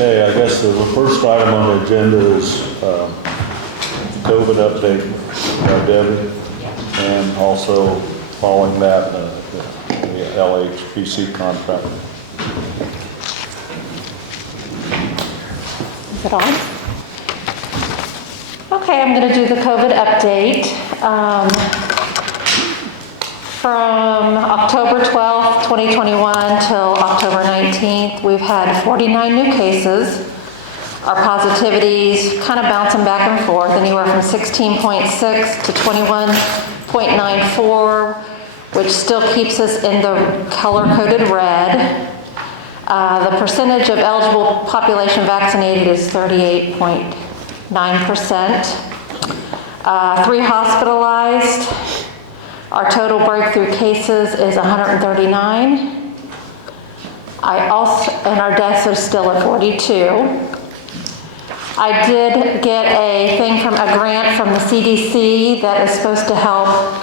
Okay, I guess the first item on the agenda is COVID update by Debbie, and also following that, the LHPC contract. Is it on? Okay, I'm going to do the COVID update. From October 12th, 2021 till October 19th, we've had 49 new cases. Our positivities kind of bouncing back and forth, anywhere from 16.6 to 21.94, which still keeps us in the color-coded red. The percentage of eligible population vaccinated is 38.9%. 3 hospitalized. Our total breakthrough cases is 139. And our deaths are still at 42. I did get a thing from a grant from the CDC that is supposed to help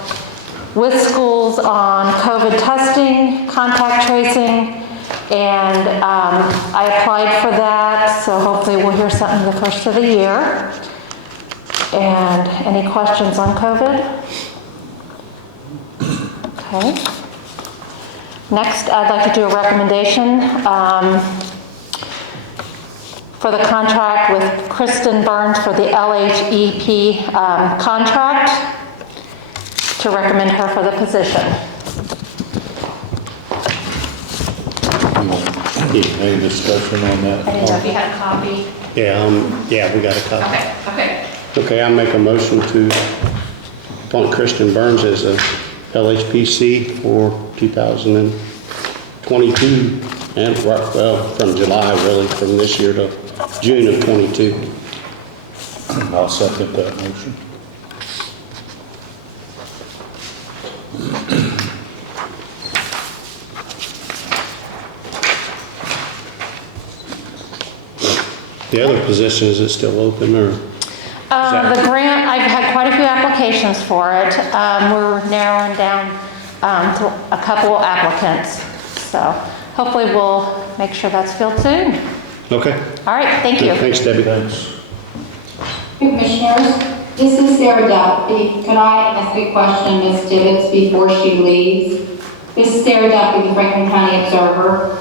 with schools on COVID testing, contact tracing, and I applied for that, so hopefully we'll hear something the first of the year. And any questions on COVID? Okay. Next, I'd like to do a recommendation for the contract with Kristen Burns for the LHEP contract, to recommend her for the position. Any discussion on that? I didn't know if you had a copy. Yeah, we got a copy. Okay. Okay, I make a motion to appoint Kristen Burns as a LHPC for 2022, and well, from July really, from this year to June of 22. I'll second that motion. The other position, is it still open, or? The grant, I've had quite a few applications for it. We're narrowing down to a couple applicants. So hopefully we'll make sure that's filled soon. Okay. All right, thank you. Thanks, Debbie. Thanks. Commissioners, this is Sarah Duffy. Can I ask a question, Ms. Tibbetts, before she leaves? This is Sarah Duffy, the Franklin County Observer.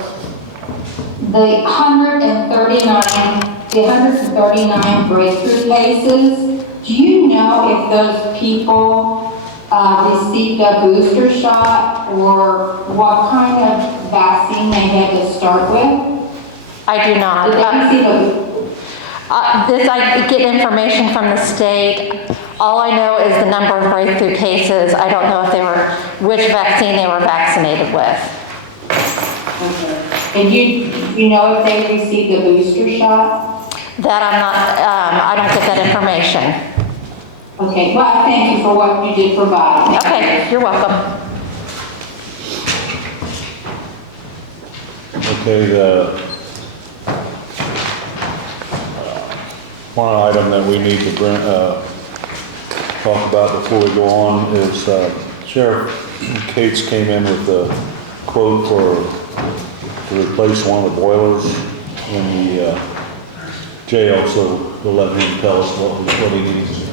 The 139 breakthrough cases, do you know if those people received a booster shot, or what kind of vaccine they had to start with? I do not. Did they receive I get information from the state. All I know is the number of breakthrough cases. I don't know if which vaccine they were vaccinated with. Okay. And you know if they received a booster shot? That I'm not, I don't get that information. Okay, well, thank you for what you did provide. Okay, you're welcome. Okay, the one item that we need to talk about before we go on is Sheriff Cates came in with a quote to replace one of the boilers in the jail, so we'll let him tell us what he needs.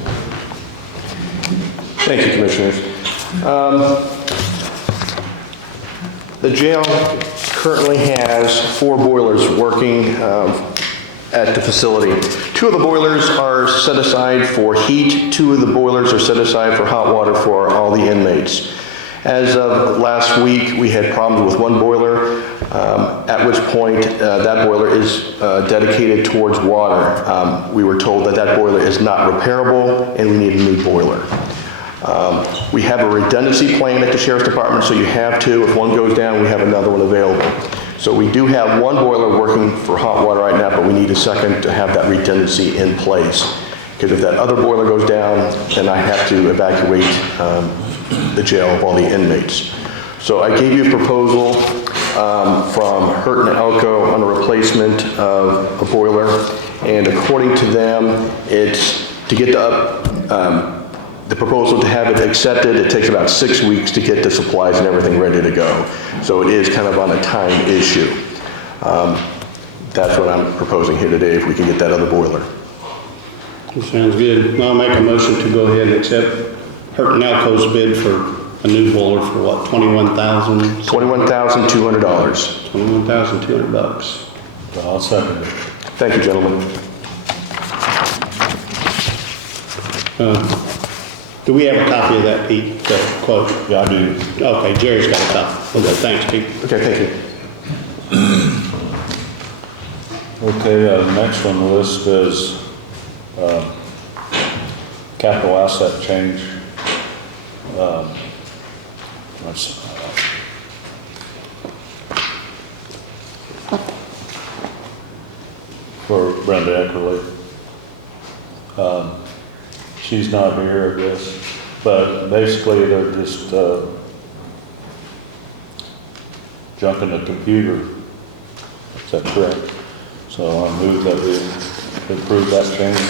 Thank you, Commissioners. The jail currently has 4 boilers working at the facility. 2 of the boilers are set aside for heat. 2 of the boilers are set aside for hot water for all the inmates. As of last week, we had problems with one boiler, at which point that boiler is dedicated towards water. We were told that that boiler is not repairable and we need a new boiler. We have a redundancy plan at the Sheriff's Department, so you have 2. If one goes down, we have another one available. So we do have one boiler working for hot water right now, but we need a second to have that redundancy in place. Because if that other boiler goes down, then I have to evacuate the jail of all the inmates. So I gave you a proposal from Hurt and Elko on a replacement of a boiler, and according to them, it's to get the proposal to have it accepted, it takes about 6 weeks to get the supplies and everything ready to go. So it is kind of on a time issue. That's what I'm proposing here today, if we can get that other boiler. Sounds good. I'll make a motion to go ahead and accept Hurt and Alco's bid for a new boiler for what, $21,000? $21,200. $21,200. I'll second it. Thank you, gentlemen. Do we have a copy of that, Pete, the quote? Yeah, I do. Okay, Jerry's got a copy. Okay, thanks, Pete. Okay, thank you. Okay, the next on the list is capital asset change. That's, for Brenda Eckerly. She's not here, I guess, but basically they're just junking the computer. Is that correct? So I move that we approve that change.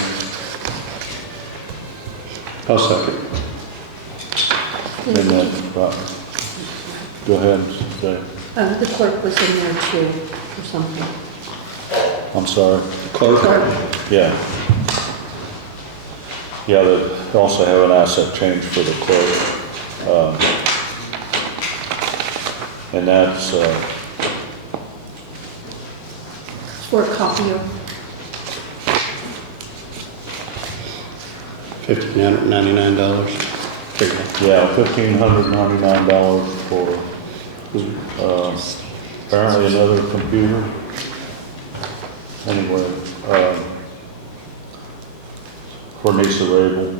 I'll second. And then, go ahead and say, The clerk was in there too, or something. I'm sorry. Clerk? Yeah. Yeah, they also have an asset change for the clerk. And that's, For a copier. $1,599. yeah, $1,599 for, apparently another computer. Anyway, for Nisa Rabel.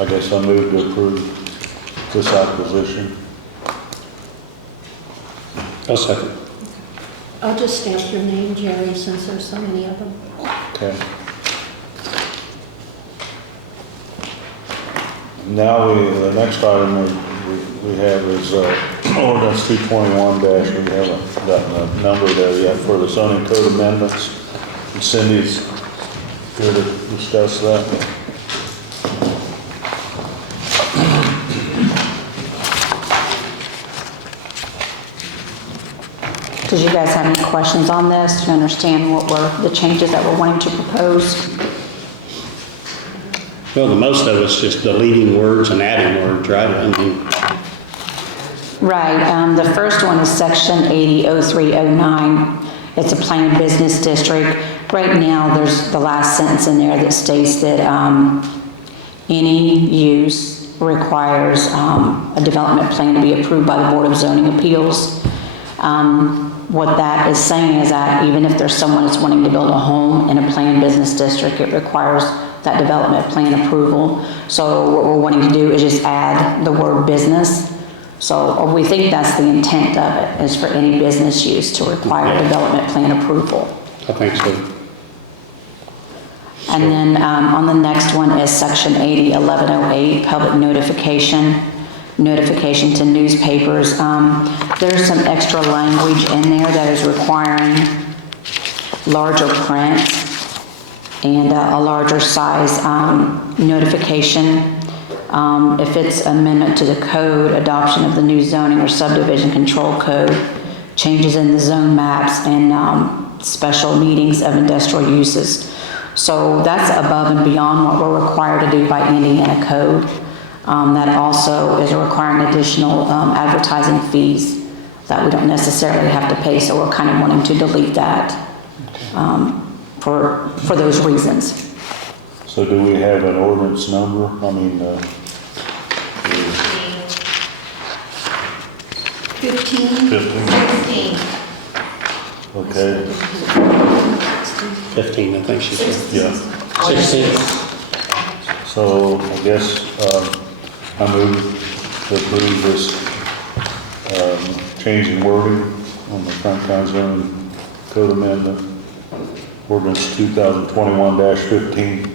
I guess I move to approve this acquisition. I'll second. I'll just stamp your name, Jerry, since there's so many of them. Okay. Now the next item we have is ordinance 221 dash. We haven't gotten a number there yet for the zoning code amendments. And Cindy's here to discuss that. Did you guys have any questions on this to understand what were the changes that we're wanting to propose? Well, the most of it's just deleting words and adding words, right? I mean, Right, the first one is section 800309. It's a planned business district. Right now, there's the last sentence in there that states that any use requires a development plan to be approved by the Board of Zoning Appeals. What that is saying is that even if there's someone that's wanting to build a home in a planned business district, it requires that development plan approval. So what we're wanting to do is just add the word business. So we think that's the intent of it, is for any business use to require development plan approval. I think so. And then on the next one is section 801108, public notification to newspapers. There's some extra language in there that is requiring larger print and a larger size notification. If it's amendment to the code, adoption of the new zoning or subdivision control code, changes in the zone maps, and special meetings of industrial uses. So that's above and beyond what we're required to do by Indiana code. That also is requiring additional advertising fees that we don't necessarily have to pay, so we're kind of wanting to delete that for those reasons. So do we have an ordinance number? I mean, 15? 15? 16. Okay, 15, I think she said. yeah. 16. So I guess I move to approve this change in wording on the Franklin County zoning code amendment, ordinance 2021-15.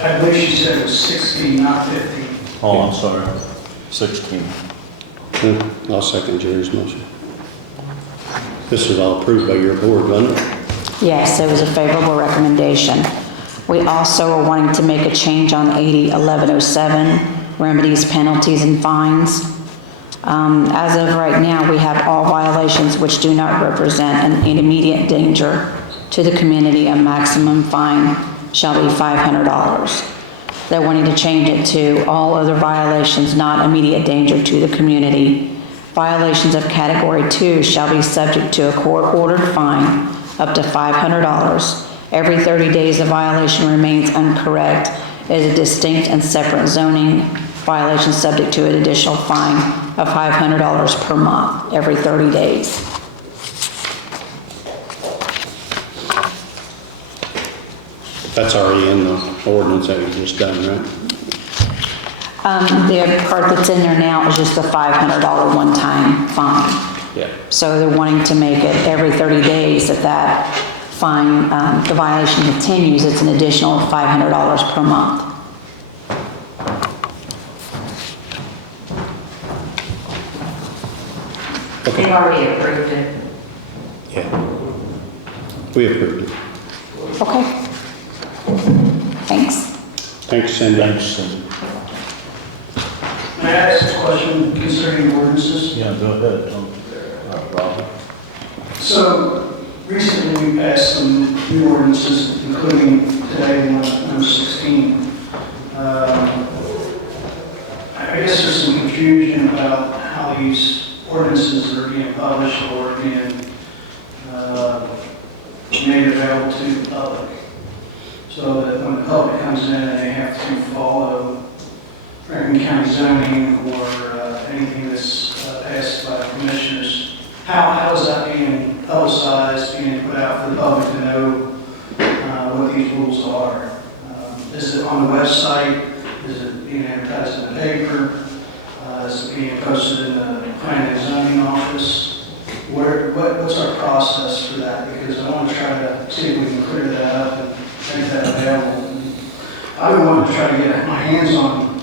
I believe she said it was 16, not 15. Oh, I'm sorry, 16. I'll second Jerry's motion. This was all approved by your board, wasn't it? Yes, it was a favorable recommendation. We also are wanting to make a change on 801107, remedies, penalties, and fines. As of right now, we have all violations which do not represent an immediate danger to the community. A maximum fine shall be $500. They're wanting to change it to all other violations not immediate danger to the community. Violations of Category 2 shall be subject to a court-ordered fine up to $500. Every 30 days a violation remains incorrect is a distinct and separate zoning violation subject to an additional fine of $500 per month every 30 days. That's already in the ordinance that we just done, right? The part that's in there now is just the $500 one-time fine. Yeah. So they're wanting to make it every 30 days if that fine, the violation continues, it's an additional $500 per month. Okay. They've already approved it. Yeah. We approved it. Okay. Thanks. Thanks, Cindy. Thanks, Cindy. May I ask a question concerning ordinances? Yeah, go ahead, Tom. Not a problem. So recently we passed some new ordinances, including today, number 16. I guess there's some confusion about how these ordinances are being published or being made available to the public. So that when the public comes in, they have to follow Franklin County zoning or anything that's passed by the commissioners. How is that being publicized, being put out for the public to know what these rules are? Is it on the website? Is it being advertised in the paper? Is it being posted in the planning and zoning office? What's our process for that? Because I want to try to see if we can clear that up and make that available. I would want to try to get my hands on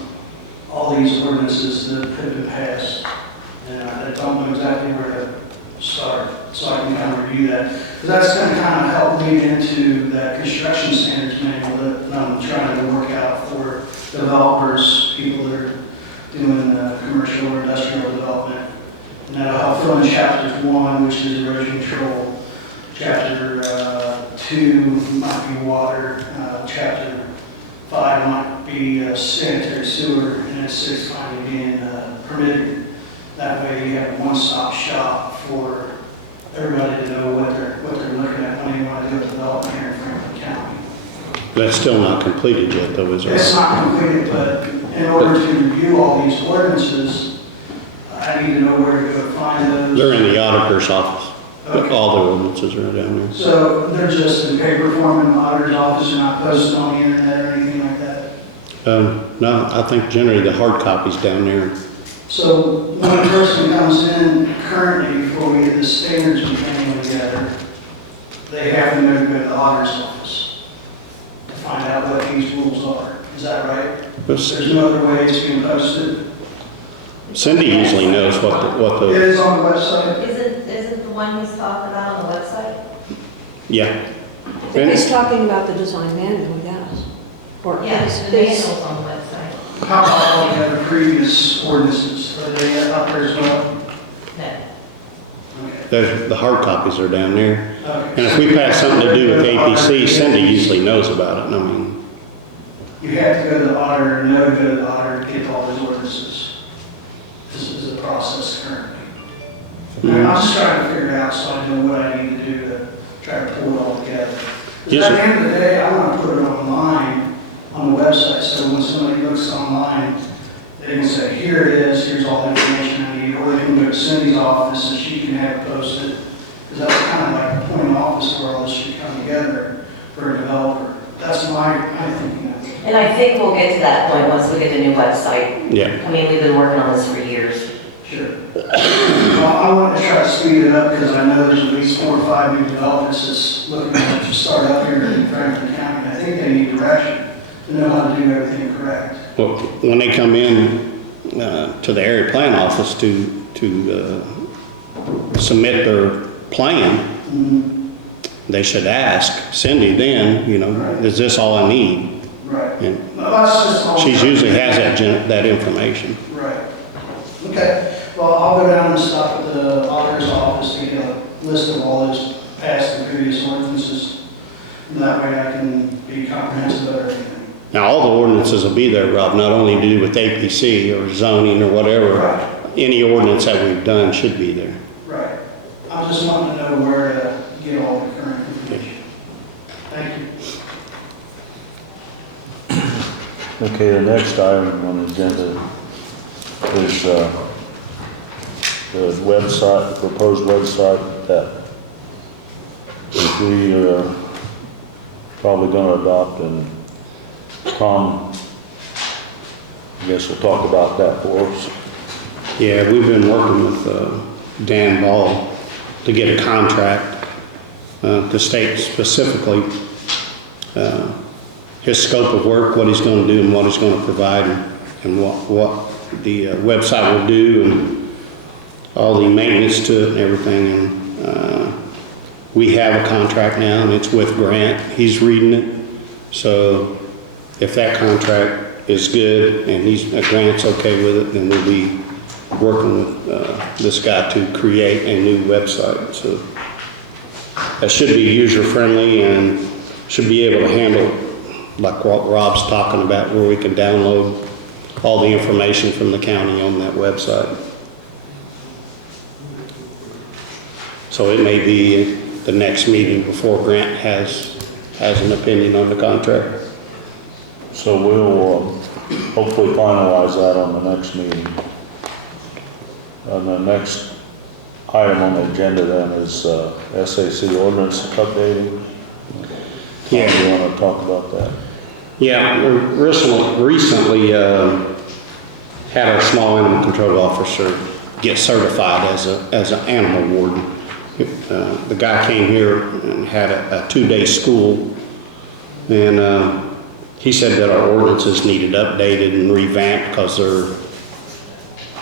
all these ordinances that have been passed. And I don't know exactly where to start, so I can kind of review that. Because that's going to kind of help lead into that construction standards manual that I'm trying to work out for developers, people that are doing commercial or industrial development. And that'll help fill in chapter 1, which is erosion control. Chapter 2 might be water. Chapter 5 might be sanitary sewer, and then 6 finally being permitted. That way you have a one-stop shop for everybody to know what they're looking at when they want to do a development here in Franklin County. That's still not completed yet, though, is it? It's not completed, but in order to review all these ordinances, I need to know where to go to find those. They're in the auditor's office. Okay. All the ordinances are down there. So they're just in paper form in the auditor's office and not posted on the internet or anything like that? No, I think generally the hard copy's down there. So when a person comes in currently, before we get the standards manual together, they have to know to go to the auditor's office to find out what these rules are. Is that right? There's no other way it's being posted? Cindy usually knows what It the, is on the website? Isn't the one he's talking about on the website? yeah. If he's talking about the design manual, yes. Or Yes, the his- manual's on the website. How about all the other previous ordinances? Are they up there as well? No. The hard copies are down there. Okay. And if we pass something to do with APC, Cindy usually knows about it. I mean, You have to go to the auditor, know to go to the auditor to get all those ordinances. This is the process currently. I'm just trying to figure it out so I know what I need to do to try to pull it all together. 'Cause Yes, at sir. the end of the day, I want to put it online on the website, so when somebody looks online, they can say, here it is, here's all the information I need, or they can go to Cindy's office and she can have it posted. Because that's kind of like a point of office where all this should come together for a developer. That's my thinking of it. And I think we'll get to that point once we get the new website. yeah. I mean, we've been working on this for years. Sure. Well, I want to try to speed it up because I know there's at least 4 or 5 new developments that's looking to start up here in Franklin County. I think they need direction to know how to do everything correct. Well, when they come in to the area plan office to submit their plan, they should ask Cindy then, is this all I need? Right. And Well, that's just all. she usually has that information. Right. Okay. Well, Well, I'll go down and stop at the auditor's office to get a list of all those past and previous ordinances. And that way I can be comprehensive about everything. Now, all the ordinances will be there, Rob, not only to do with APC or zoning or whatever. Right. Any ordinance that we've done should be there. Right. I'm just wanting to know where to get all the current information. Thank you. Okay, the next item on the agenda is the website, the proposed website that we are probably going to adopt, and Tom, I guess will talk about that for us. Yeah, we've been working with Dan Ball to get a contract to state specifically his scope of work, what he's going to do and what he's going to provide, and what the website will do, and all the maintenance to it and everything. And we have a contract now, and it's with Grant. He's reading it. So if that contract is good and Grant's okay with it, then we'll be working with this guy to create a new website. So that should be user-friendly and should be able to handle, like what Rob's talking about, where we can download all the information from the county on that website. So it may be the next meeting before Grant has an opinion on the contract. So we'll hopefully finalize that on the next meeting. And the next item on the agenda then is SAC ordinance updating. Yeah. Do you want to talk about that? Yeah, we recently had our small animal control officer get certified as an animal warden. The guy came here and had a 2-day school, and he said that our ordinances needed updated and revamped because they're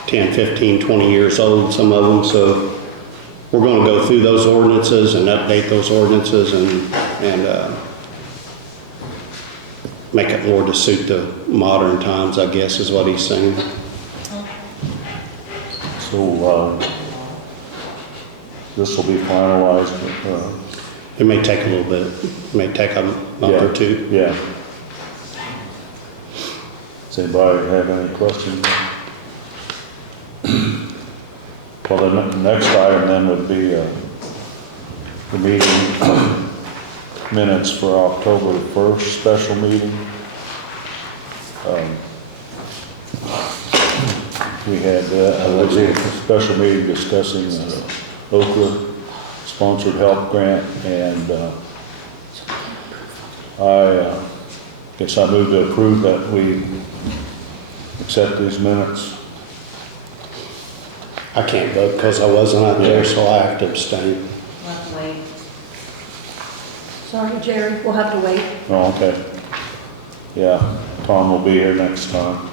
10, 15, 20 years old, some of them. So we're going to go through those ordinances and update those ordinances and make it more to suit the modern times, I guess, is what he's saying. So this will be finalized. It may take a little bit. It may take a month or two. Yeah. Does anybody have any questions? Well, the next item then would be the meeting minutes for October 1st special meeting. We had a special meeting discussing Okra sponsored help grant, and I guess I move to approve that we accept these minutes. I can't vote because I wasn't out there, so I have to abstain. We'll have to wait. Sorry, Jerry, we'll have to wait. Oh, okay. Yeah, Tom will be here next time.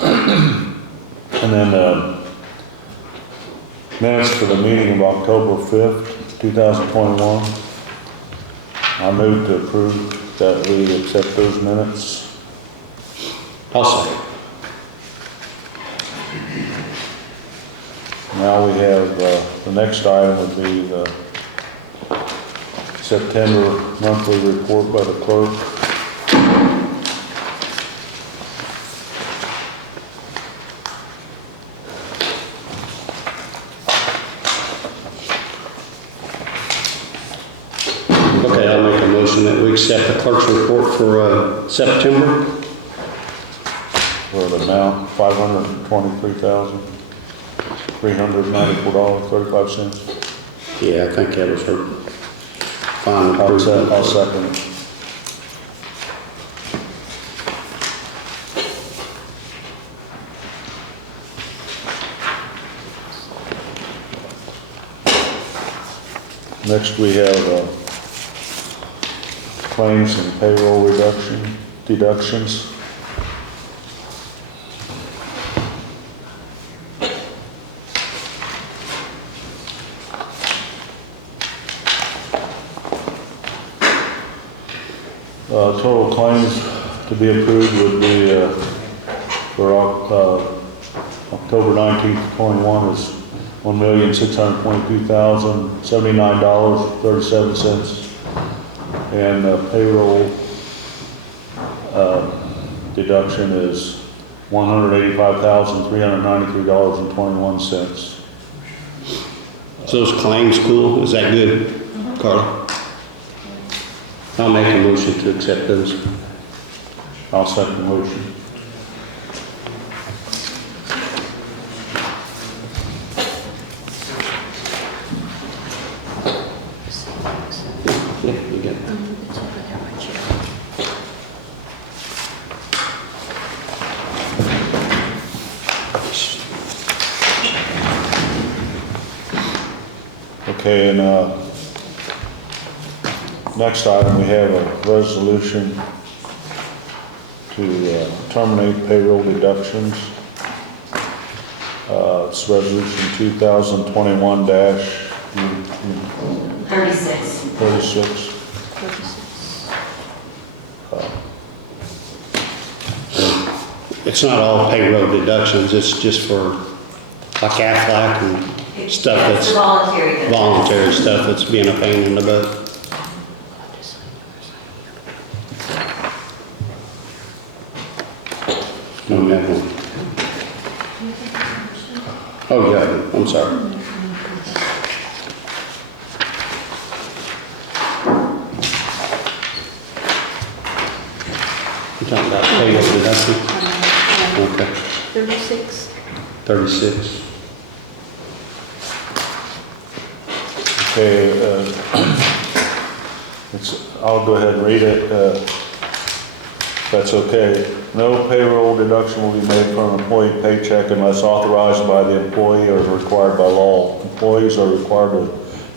And then minutes for the meeting of October 5th, 2021. I move to approve that we accept those minutes. I'll say. Now we have, the next item would be the September monthly report by the clerk. Okay, I'll make a motion that we accept the clerk's report for September. For the amount $523,394.35. Yeah, I think that was her final I'll approval. second it. Next we have claims and payroll deductions. Total claims to be approved would be for October 19th, 21 is $1,622,079.37. And payroll deduction is $185,393.21. So is claims cool? Is that good, Carla? I'll make a motion to accept those. I'll second the motion. Yeah, you get it. It's over there by Jerry. Okay, and next item, we have a resolution to terminate payroll deductions. It's resolution 2021-36. 36. It's not all payroll deductions, it's just for like Aflac and stuff It's that's the voluntary. voluntary stuff that's being a pain in the butt. On that one. Oh, yeah, I'm sorry. You're talking about payroll deduction? Okay, 36. 36. Okay, I'll go ahead and read it, if that's okay. No payroll deduction will be made from an employee paycheck unless authorized by the employee or required by law. Employees are required to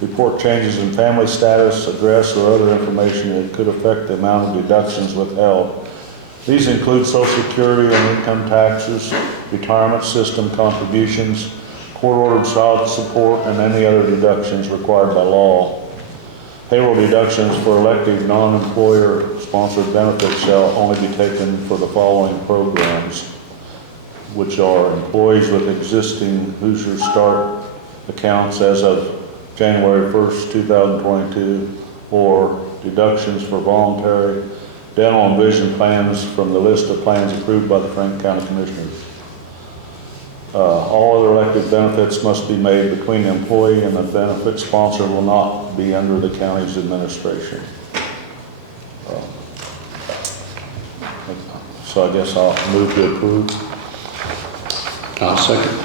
report changes in family status, address, or other information that could affect the amount of deductions withheld. These include Social Security and income taxes, retirement system contributions, court-ordered child support, and any other deductions required by law. Payroll deductions for elective non-employer-sponsored benefits shall only be taken for the following programs, which are employees with existing Hoosier Start accounts as of January 1st, 2022, or deductions for voluntary dental and vision plans from the list of plans approved by the Franklin County Commissioners. All other elected benefits must be made between the employee and the benefit sponsor will not be under the county's administration. So I guess I'll move to approve. I'll second.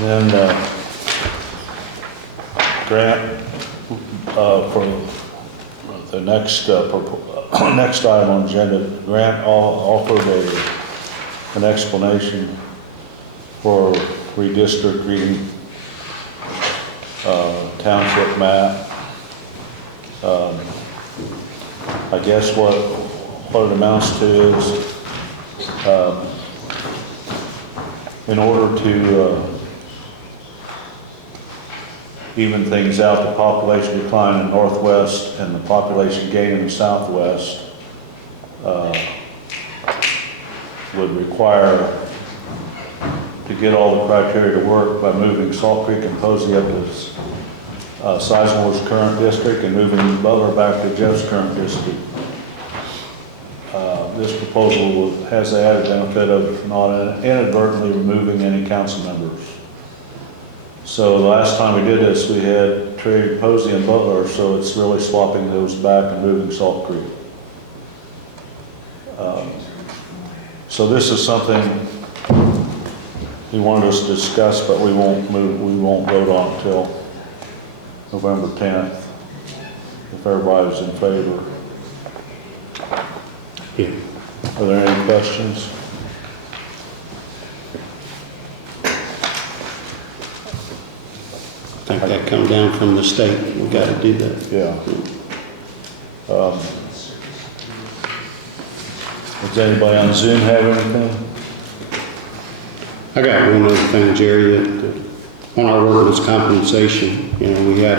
And then grant for the next next item on agenda, Grant offered an explanation for redistricting Township Map. I guess what it amounts to is in order to even things out, the population decline in the northwest and the population gain in the southwest would require to get all the criteria to work by moving Salt Creek and Posey up to Sizemore's current district and moving Butler back to Jeff's current district. This proposal has the added benefit of not inadvertently removing any council members. So the last time we did this, we had traded Posey and Butler, so it's really swapping those back and moving Salt Creek. So this is something he wanted us to discuss, but we won't vote on it until November 10th, if everybody's in favor. Yeah. Are there any questions? I think that come down from the state. We got to do that. Yeah. Does anybody on Zoom have anything? I got one other thing, Jerry, that on our workers' compensation, you know, we had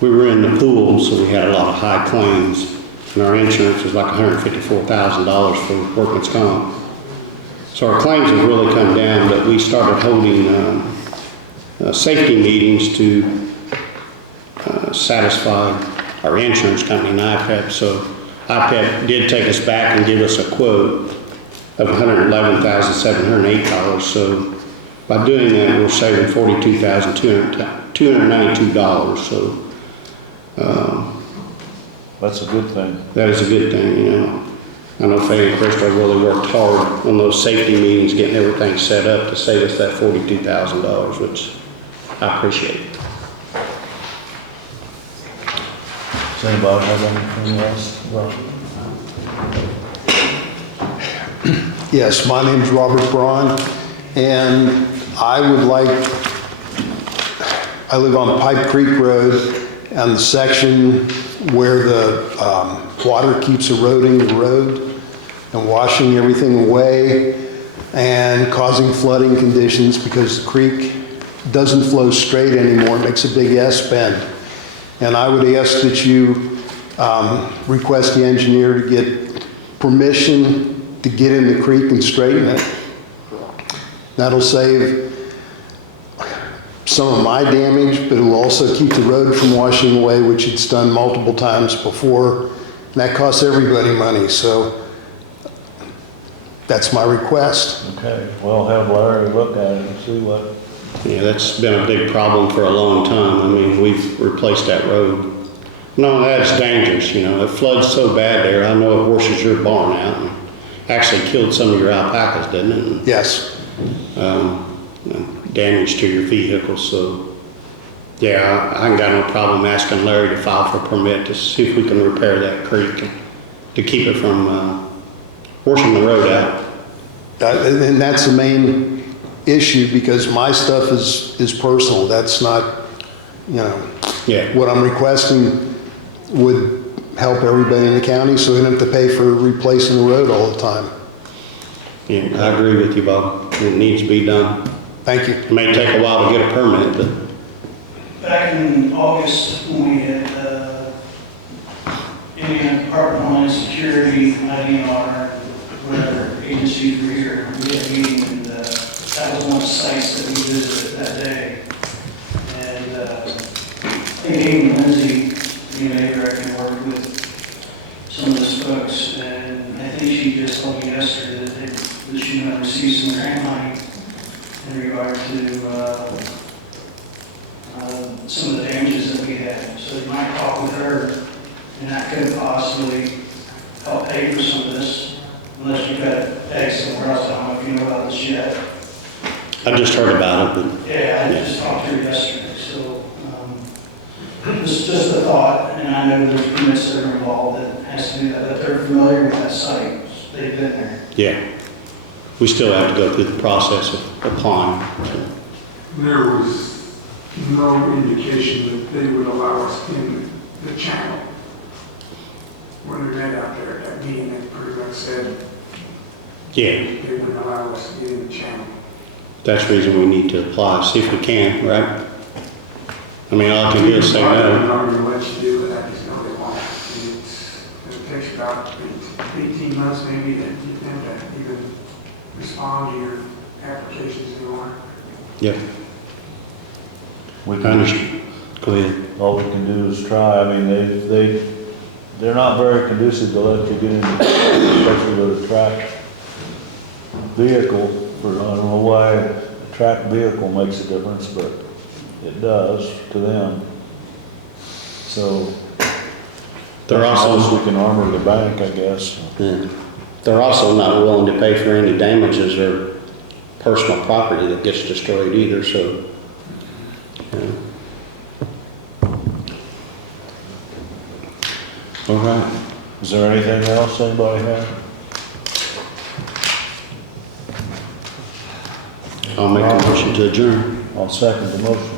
we were in the pool, so we had a lot of high claims, and our insurance was like $154,000 for workers' comp. So our claims have really come down, but we started holding safety meetings to satisfy our insurance company and IPEP. So IPEP did take us back and give us a quote of $111,708. So by doing that, we're saving $42,292. So That's a good thing. that is a good thing, you know. I know Faye and Crystal really worked hard on those safety meetings, getting everything set up to save us that $42,000, which I appreciate. Does anybody have anything else? Yes, my name's Robert Braun, and I live on Pipe Creek Road, and the section where the water keeps eroding the road and washing everything away and causing flooding conditions because the creek doesn't flow straight anymore. It makes a big S bend. And I would ask that you request the engineer to get permission to get in the creek and straighten it. That'll save some of my damage, but it will also keep the road from washing away, which it's done multiple times before. And that costs everybody money, so that's my request. Okay, well, have Larry look at it and see what. Yeah, that's been a big problem for a long time. I mean, we've replaced that road. No, that's dangerous, you know. It floods so bad there. I know it washes your barn out and actually killed some of your alpacas, didn't it? And, Yes. damage to your vehicles. So, yeah, I ain't got no problem asking Larry to file for a permit to see if we can repair that creek and to keep it from washing the road out. And that's the main issue because my stuff is personal. That's not, you know, Yeah. what I'm requesting would help everybody in the county so we don't have to pay for replacing the road all the time. Yeah, I agree with you, Bob. It needs to be done. Thank you. It may take a while to get a permit, but Back in August, when we had Indiana Department of Homeland Security, IDNR, whatever agencies were here, we had a meeting, and that was one of the sites that we visited that day. And I think Amy Lindsay, the neighbor, I can work with some of those folks, and I think she just told me yesterday that she might receive some grant money in regard to some of the damages that we had. So you might talk with her, and that could possibly help pay for some of this, unless you've got it pegged somewhere else. I don't know if you know about this yet. I just heard about it. But Yeah, I just talked to her yesterday, so this is just a thought, and I know there's permits that are involved that has to do that, but they're familiar with that site. They've been there. yeah, we still have to go through the process of applying. There was no indication that they would allow us in the channel. When we met out there at that meeting, they pretty much said Yeah, they wouldn't allow us to get in the channel. that's the reason we need to apply, see if we can, right? I mean, all I can do is say I'm no. not going to let you do it, I just know they won't. It takes about 18 months maybe to get them to even respond to your applications anymore. Yeah, We I can, understand. Go ahead. all we can do is try. I mean, they're not very conducive to let you get in, especially with a tracked vehicle. I don't know why a tracked vehicle makes a difference, but it does to them. So, They're also- as we can armor the bank, I guess. Yeah. They're also not willing to pay for any damages or personal property that gets destroyed either, so. Yeah. All right. Is there anything else anybody have? I'll make a motion to adjourn. I'll second the motion.